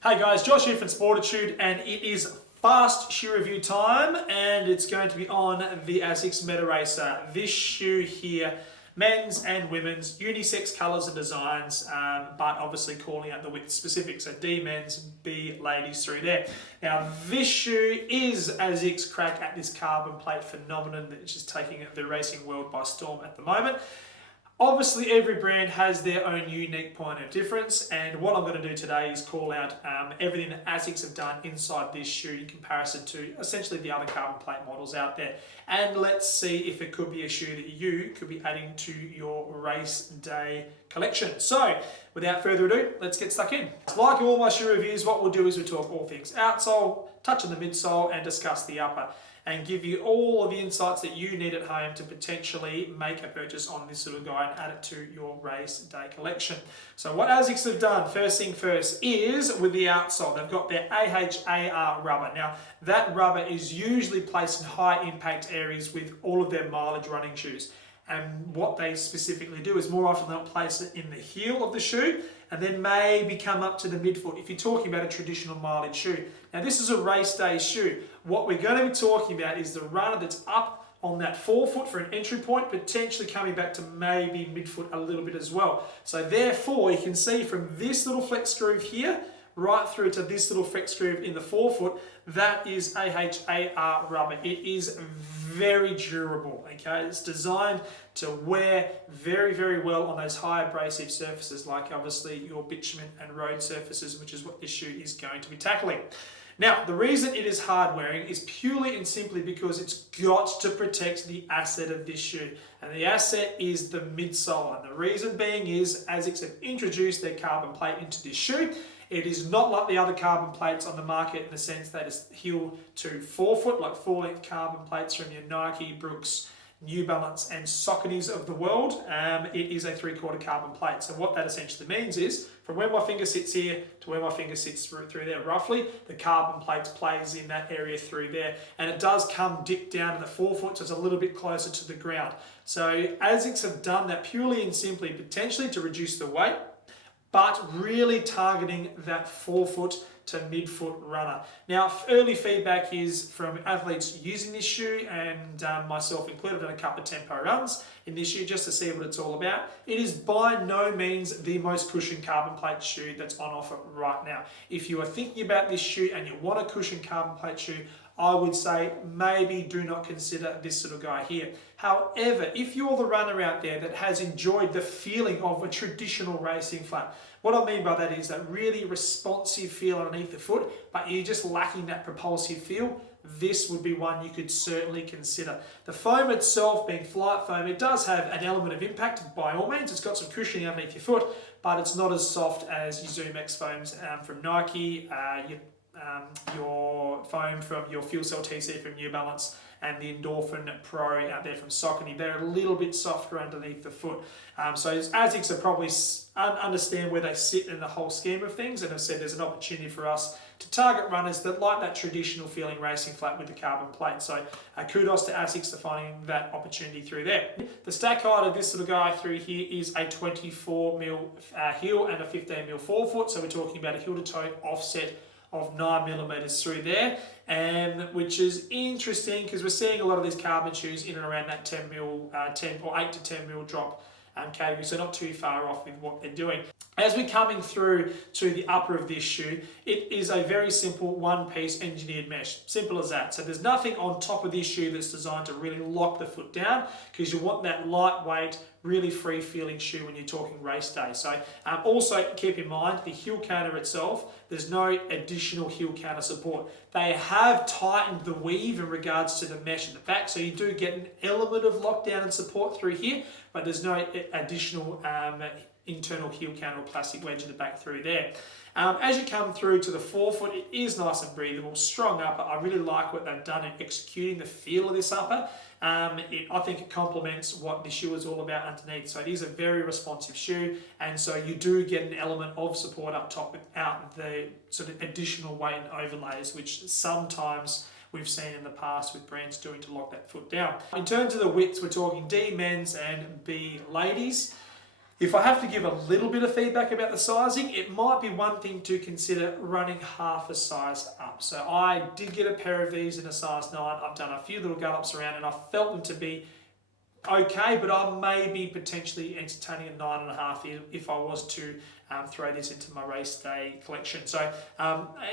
Hey guys, Josh here from Sportitude, and it is fast shoe review time, and it's going to be on the ASICS Meta Racer. This shoe here, men's and women's, unisex colours and designs, but obviously calling out the width specific, so D men's, B ladies through there. Now this shoe is ASICS' crack at this carbon plate phenomenon that is just taking the racing world by storm at the moment. Obviously, every brand has their own unique point of difference, and what I'm going to do today is call out everything that ASICS have done inside this shoe in comparison to essentially the other carbon plate models out there. And let's see if it could be a shoe that you could be adding to your race day collection. So, without further ado, let's get stuck in. Like all my shoe reviews, what we'll do is we talk all things outsole, touch on the midsole, and discuss the upper, and give you all of the insights that you need at home to potentially make a purchase on this little guy and add it to your race day collection. So what ASICS have done, first thing first, is with the outsole, they've got their AHAR rubber. Now, that rubber is usually placed in high impact areas with all of their mileage running shoes. And what they specifically do is more often they'll place it in the heel of the shoe and then maybe come up to the midfoot if you're talking about a traditional mileage shoe. Now this is a race day shoe. What we're going to be talking about is the runner that's up on that forefoot for an entry point, potentially coming back to maybe midfoot a little bit as well. So therefore you can see from this little flex groove here right through to this little flex groove in the forefoot, that is AHAR rubber. It is very durable, okay? It's designed to wear very, very well on those high abrasive surfaces like obviously your bitumen and road surfaces, which is what this shoe is going to be tackling. Now, the reason it is hard wearing is purely and simply because it's got to protect the asset of this shoe. And the asset is the midsole. And the reason being is ASICS have introduced their carbon plate into this shoe. It is not like the other carbon plates on the market in the sense that it's heel to forefoot, like full-length carbon plates from your Nike, Brooks, New Balance and Sauconys of the world. It is a 3/4 carbon plate. So what that essentially means is, from where my finger sits here to where my finger sits through there roughly, the carbon plate plays in that area through there. And it does come dip down to the forefoot, so it's a little bit closer to the ground. So ASICS have done that purely and simply, potentially to reduce the weight, but really targeting that forefoot to midfoot runner. Now, early feedback is from athletes using this shoe, and myself included, on a couple of tempo runs in this shoe just to see what it's all about. It is by no means the most cushioned carbon plate shoe that's on offer right now. If you are thinking about this shoe and you want a cushioned carbon plate shoe, I would say maybe do not consider this little guy here. However, if you're the runner out there that has enjoyed the feeling of a traditional racing flat, what I mean by that is that really responsive feel underneath the foot, but you're just lacking that propulsive feel, this would be one you could certainly consider. The foam itself, being flight foam, it does have an element of impact by all means. It's got some cushioning underneath your foot, but it's not as soft as your ZoomX foams from Nike, your foam from your Fuel Cell TC from New Balance, and the Endorphin Pro out there from Saucony. They're a little bit softer underneath the foot. So ASICS are probably understand where they sit in the whole scheme of things, and have said there's an opportunity for us to target runners that like that traditional feeling racing flat with the carbon plate. So kudos to ASICS for finding that opportunity through there. The stack height of this little guy through here is a 24mm heel and a 15mm forefoot. So we're talking about a heel to toe offset of 9mm through there, and which is interesting because we're seeing a lot of these carbon shoes in and around that 10 or 8 to 10mm drop category, so not too far off with what they're doing. As we're coming through to the upper of this shoe, it is a very simple one-piece engineered mesh. Simple as that. So there's nothing on top of this shoe that's designed to really lock the foot down, because you want that lightweight, really free-feeling shoe when you're talking race day. So also keep in mind, the heel counter itself, there's no additional heel counter support. They have tightened the weave in regards to the mesh at the back, so you do get an element of lockdown and support through here, but there's no additional internal heel counter or plastic wedge in the back through there. As you come through to the forefoot, it is nice and breathable, strong upper. I really like what they've done in executing the feel of this upper. I think it complements what the shoe is all about underneath. So it is a very responsive shoe, and so you do get an element of support up top without the sort of additional weight and overlays, which sometimes we've seen in the past with brands doing to lock that foot down. In terms of the widths, we're talking D men's and B ladies. If I have to give a little bit of feedback about the sizing, it might be one thing to consider running half a size up. So I did get a pair of these in a size 9. I've done a few little gallops around and I felt them to be okay, but I may be potentially entertaining a 9.5 if I was to throw this into my race day collection. So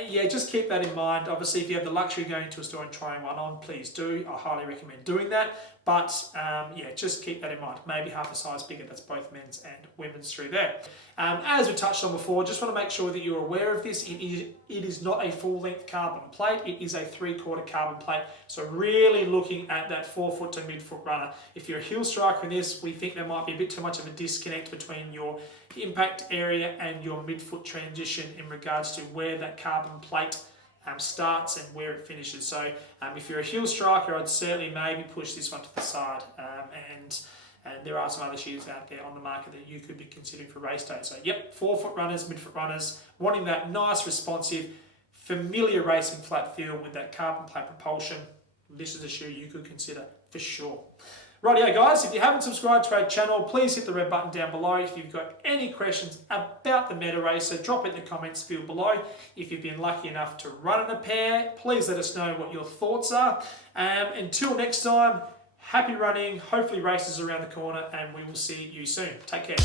yeah, just keep that in mind. Obviously, if you have the luxury of going to a store and trying one on, please do. I highly recommend doing that. But yeah, just keep that in mind. Maybe half a size bigger. That's both men's and women's through there. As we touched on before, just want to make sure that you're aware of this. It is not a full-length carbon plate. It is a 3/4 carbon plate. So really looking at that forefoot to midfoot runner. If you're a heel striker in this, we think there might be a bit too much of a disconnect between your impact area and your midfoot transition in regards to where that carbon plate starts and where it finishes. So if you're a heel striker, I'd certainly maybe push this one to the side. And there are some other shoes out there on the market that you could be considering for race day. So yep, forefoot runners, midfoot runners, wanting that nice, responsive, familiar racing flat feel with that carbon plate propulsion. This is a shoe you could consider for sure. Rightio guys, if you haven't subscribed to our channel, please hit the red button down below. If you've got any questions about the MetaRacer, drop it in the comments field below. If you've been lucky enough to run in a pair, please let us know what your thoughts are. Until next time, happy running, hopefully races around the corner, and we will see you soon. Take care.